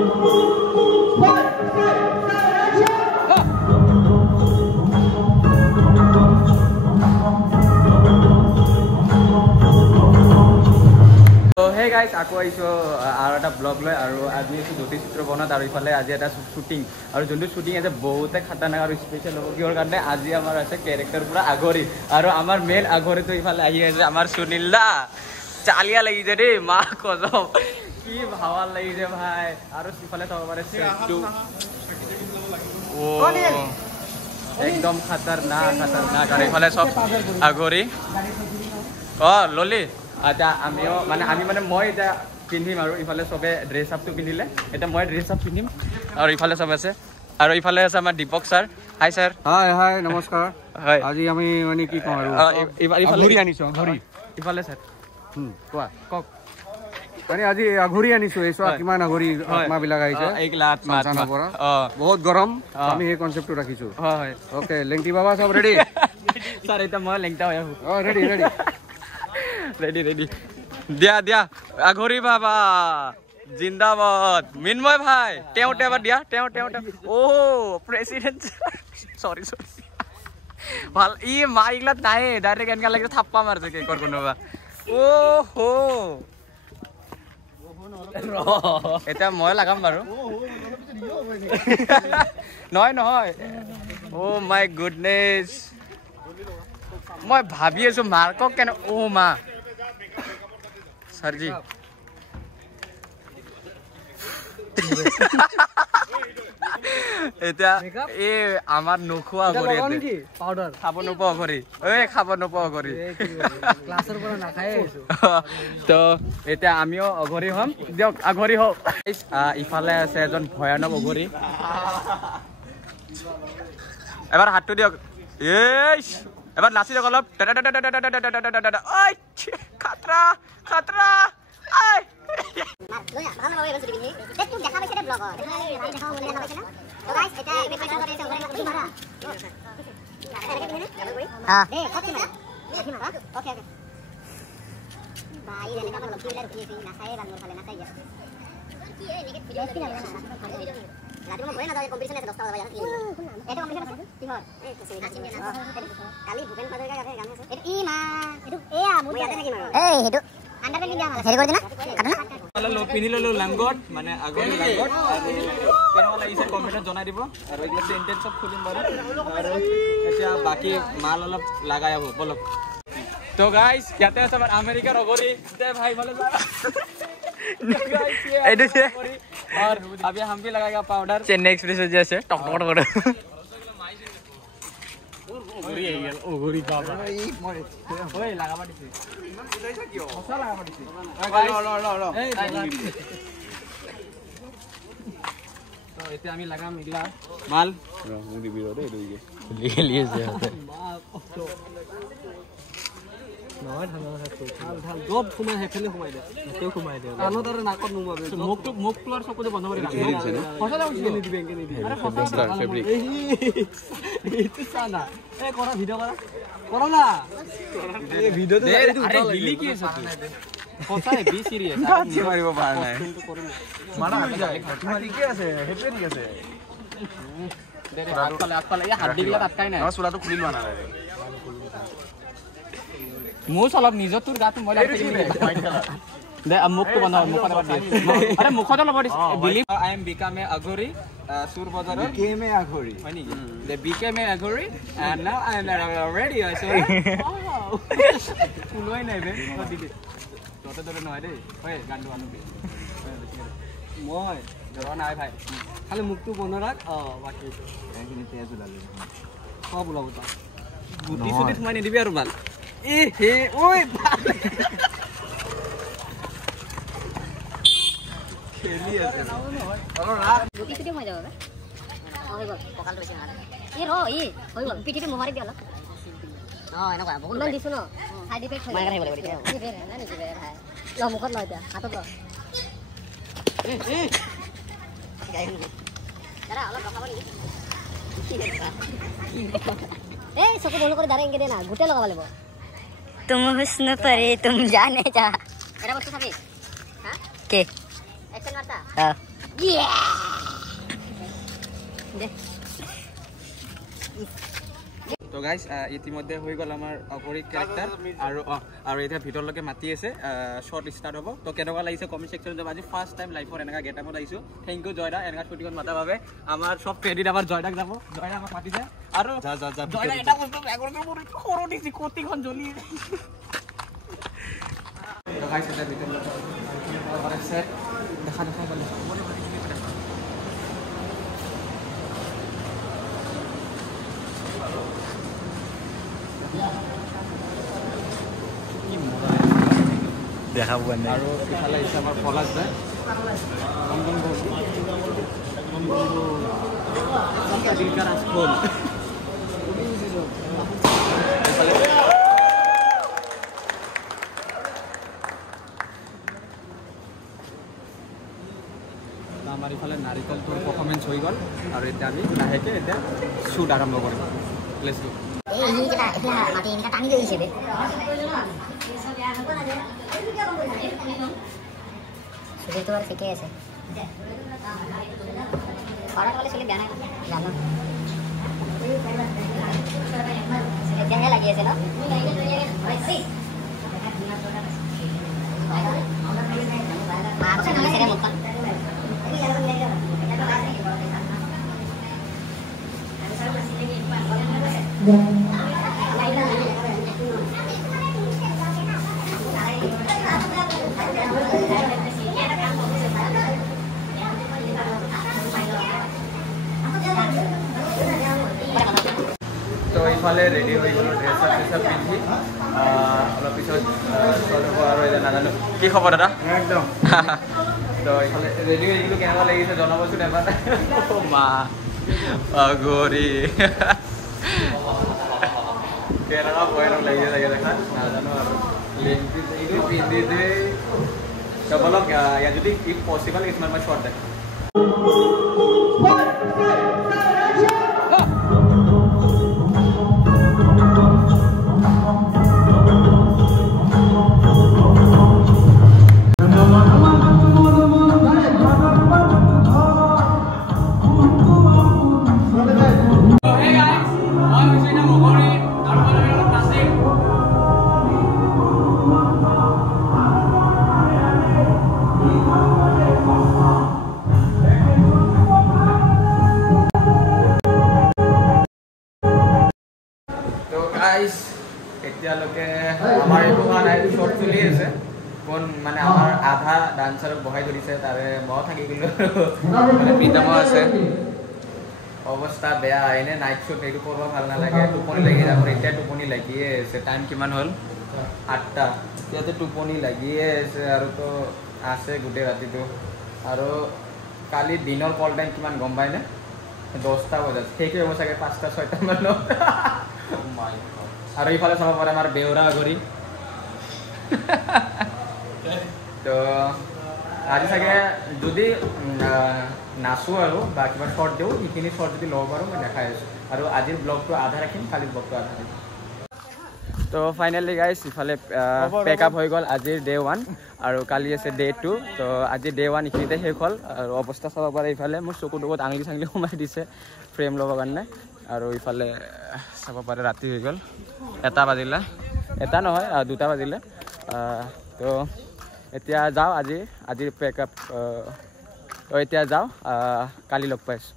hey guys আকৌ আহিছোঁ আৰু এটা ব্লগ লৈ আৰু আজি আছোঁ জ্যোতি চিত্ৰ বনত আৰু ইফালে আজি এটা শ্বুটিং আৰু যোনটো শ্বুটিং আছে বহুতে খাতাৰনাক আৰু স্পেচিয়েল হ'ব কিহৰ কাৰণে আজি আমাৰ আছে কেৰেক্টাৰ পুৰা আগৰি আৰু আমাৰ মেইন আগৰিটো ইফালে আহি আছে আমাৰ সুনীল দা চালিয়া লাগিছে দেই মা কজম কি ভাৱাৰ লাগিছে ভাই আৰু ইফালে চাব পাৰে চেটটো একদম খাতাৰনাক আৰু ইফালে চব আগৰি ললি আচ্ছা আমিও মানে মই এতিয়া পিন্ধিম আৰু ইফালে চবে ড্ৰেছ আপটো পিন্ধিলে এতিয়া মই ড্ৰেছ আপ পিন্ধিম আৰু ইফালে চব আছে আৰু ইফালে আছে আমাৰ দীপক ছাৰ হাই ছাৰ হাই নমস্কাৰ হয় আজি আমি মানে কি কওঁ আৰু ইফালে আনিছোঁ ইফালে ছাৰ কোৱা কওক মানে আজি আঘৰি আনিছোঁ এই চোৱা কিমান আঘৰি আত্মাবিলাক আহিছে বহুত গৰম আমি সেই কনচেপ্টটো ৰাখিছোঁ হয় অ'কে লেংটি বাবা চব ৰেডি ছাৰ এতিয়া মই লেংটা হৈ আহোঁ ৰেডি ৰেডি দিয়া আঘৰি বাবা জিন্দাবাদ মিন্ময় ভাই তেওঁ এবাৰ দিয়া তেওঁ প্ৰেচিডেণ্ট চৰি ভাল ই মা এইগিলাত নাই ডাইৰেক্ট এনেকুৱা লাগিছে থাপ্পা মাৰিছে কেকৰ কোনোবা এতিয়া মই লাগাম বাৰু নহয় অ' মাই গুডনেছ মই ভাবি আছো মাৰ্কক কেনে মা ছাৰজি এতিয়া এই আমাৰ নোখোৱা কৰি খাব নোপোৱা কৰি তো এতিয়া আমিও অঘৰি হ'ম দিয়ক আঘৰি হওক ইফালে আছে এজন ভয়ানক অঘৰি এবাৰ হাতটো দিয়ক এবাৰ নাচি দিয়ক অলপ খাতৰা পিন্ধি ললো লাংগত মানে আগৰ লাংগত কেনেকুৱা লাগিছে কমেণ্টত জনাই দিব আৰু এইবিলাক চেণ্টেঞ্চ চব খুলিম বাৰু আৰু এতিয়া বাকী মাল অলপ লাগাই হ'ব বলক তো গাইজ ইয়াতে আছে আমাৰ আমেৰিকাৰ অঘৰি ভাই ভালো और अभी हम भी लगाएगा पाउडर चेन्नई एक्सप्रेस जैसे टक टक कर ओगरी बाबा ओए लगाबा दिसि मसा लगाबा दिसि तो एते আমি লাগাম ইগলা মাল মুদি বিরো দে দুইগে লিয়ে যে নহয় ধানা হাতটো ঢাল গব ঘুমাই হেফেলে ঘুমাই দে তেও ঘুমাই দে আনোদাৰ নাকত নুমাবে মুখ আর সকলে বন্ধ করে রাখে ফসা যাও নি দিবে এঙ্গে নি দিবে আরে ফসা ফেব্রিক এই সানা এ কৰা ভিডিও কৰা না এই ভিডিও তো আরে হিলি কি আছে ফসা হে বি সিরিয়াস কি মারিব পার নাই মানা যায় তোমার কি আছে হেপে কি আছে দে রে আতপালে এই হাড়ি গিলা আটকাই না সুলাটো খুলি লোৱা না মুছ অলপ নিজৰ তোৰ গাত মই লাগি দে মুখটো বন্ধ মুখত আৰে মুখত লব দিছ believe I am become a আগৰি সুৰ বজাৰৰ বিকেম এ আগৰি হয় নেকি দে বিকেম এ আগৰি and now I am ready I so কুলই নাই বে দিদি ততে ততে নহয় দেই হয় গানটো আনবি মই ধৰা নাই ভাই খালি মুখটো বন্ধ ৰাখ বাকি এখিনি তেজ ওলালে সব ওলাব তা গুটি সুটি থমাই নিদিবি আৰু ভাল এ হে ওই খেলি আছে আৰু ৰাত গুটি সুটি মই যাবে হৈ গল ককাল বেছি না এ ৰ ই হৈ গল পিঠিতে মোহাৰি দিলা এনেকুৱা বহুত মান দিছো ন সাইড ইফেক্ট হয় মাইৰা আহিব লাগিব এই বেৰ না নিবি বেৰ হয় ল মুখত লয় দিয়া হাতত ল দাদা অলপ ৰখাব নি এই চকু বন্ধ কৰি দাঁড়াই এঙ্গে দে না গুটে লগাব লাগিব तुम हुस्न परे तुम जाने जा मेरा बच्चा सभी हां के एक्शन मारता हां তো গাইজ ইতিমধ্যে হৈ গ'ল আমাৰ অঘৰী কেৰেক্টাৰ আৰু এতিয়া ভিতৰলৈকে মাতি আছে শ্বৰ্ট ষ্টাৰ্ট হ'ব তো কেনেকুৱা লাগিছে কমেণ্ট ছেকশ্যনত যাব আজি ফাৰ্ষ্ট টাইম লাইফত এনেকুৱা গেটআপত আহিছোঁ থেংক ইউ জয়দা এনেকুৱা শ্বুটিঙত মাতাৰ বাবে আমাৰ চব ক্ৰেডিট আমাৰ জয়দাক যাব জয়দা আমাক মাতিছে আৰু জয়দা এটা বস্তু আগৰকৈ মোৰ সৰু দিছে কটিখন জ্বলি গাইজ এটা ভিতৰলৈকে দেখা পালে দেখা পোৱা নাই আৰু ইফালে আহিছে আমাৰ পলাশ দাই আমাৰ ইফালে নাৰিকলটোৰ পাৰফৰ্মেঞ্চ হৈ গ'ল আৰু এতিয়া আমি লাহেকৈ এতিয়া শ্বুট আৰম্ভ কৰিম লেটছ গো টানি দিছে সুজিতো আর শিখে আছে পড়া বলে চলে জানা জানো কেমন লাগিয়েছে না আচ্ছা না সেরে মত তো ইফালে ৰেডি হৈ গ'লো ড্ৰেছ আপ পিন্ধি অলপ পিছত শ্বৰ্ট হ'ব আৰু এতিয়া নাজানো কি খবৰ দাদা একদম তো ইফালে ৰেডি হৈ গ'লো কেনেকুৱা লাগিছে জনাবচোন এবাৰ মা অঘৰী কেনেকুৱা ভয়ানক লাগিছে চাগে দেখা নাজানো আৰু লেংটি এইটো পিন্ধি যে বলক ইয়াত যদি ইফ পচিবল কিছুমান মই শ্বৰ্ট দেখোঁ এতিয়ালৈকে আমাৰ এইটো হোৱা নাই শ্বৰ্ট চলি আছে কোন মানে আমাৰ আধা ডান্সাৰক বহাই ধৰিছে তাৰে মই থাকি গ'লো মানে প্ৰীতমো আছে অৱস্থা বেয়া এনে নাইট শ্বুট এইটো কৰিব ভাল নালাগে টোপনি লাগি যাব এতিয়া টোপনি লাগিয়ে আছে টাইম কিমান হ'ল 8টা এতিয়াতে টোপনি লাগিয়ে আছে আৰু তো আছে গোটেই ৰাতিটো আৰু কালি দিনৰ কল টাইম কিমান গম পায়নে 10টা বজাত ঠিক হ'ব চাগে 5টা 6টা মানত আৰু ইফালে চাব পাৰে আমাৰ বেউৰা ঘড়ী তো আজি চাগে যদি নাচোঁ আৰু বা কিবা শ্বৰ্ট দিওঁ সেইখিনি শ্বৰ্ট যদি ল'ব পাৰোঁ মই দেখাই আছোঁ আৰু আজিৰ ব্লগটো আধা ৰাখিম কালিৰ ব্লগটো আধা ৰাখিম তো ফাইনেলি গাইজ ইফালে পেক আপ হৈ গ'ল আজিৰ ডে 1 আৰু কালি আছে ডে 2 তো আজি ডে 1 এইখিনিতে শেষ হ'ল আৰু অৱস্থা চাব পাৰে ইফালে মোৰ চকুৰ লগত আঙুলি চাঙলি সোমাই দিছে ফ্ৰেম ল'বৰ কাৰণে আৰু ইফালে চাব পাৰে ৰাতি হৈ গ'ল 1টা বাজিলে 1টা নহয় 2টা বাজিলে তো এতিয়া যাওঁ আজিৰ পেক আপ তো এতিয়া যাওঁ কালি লগ পাইছোঁ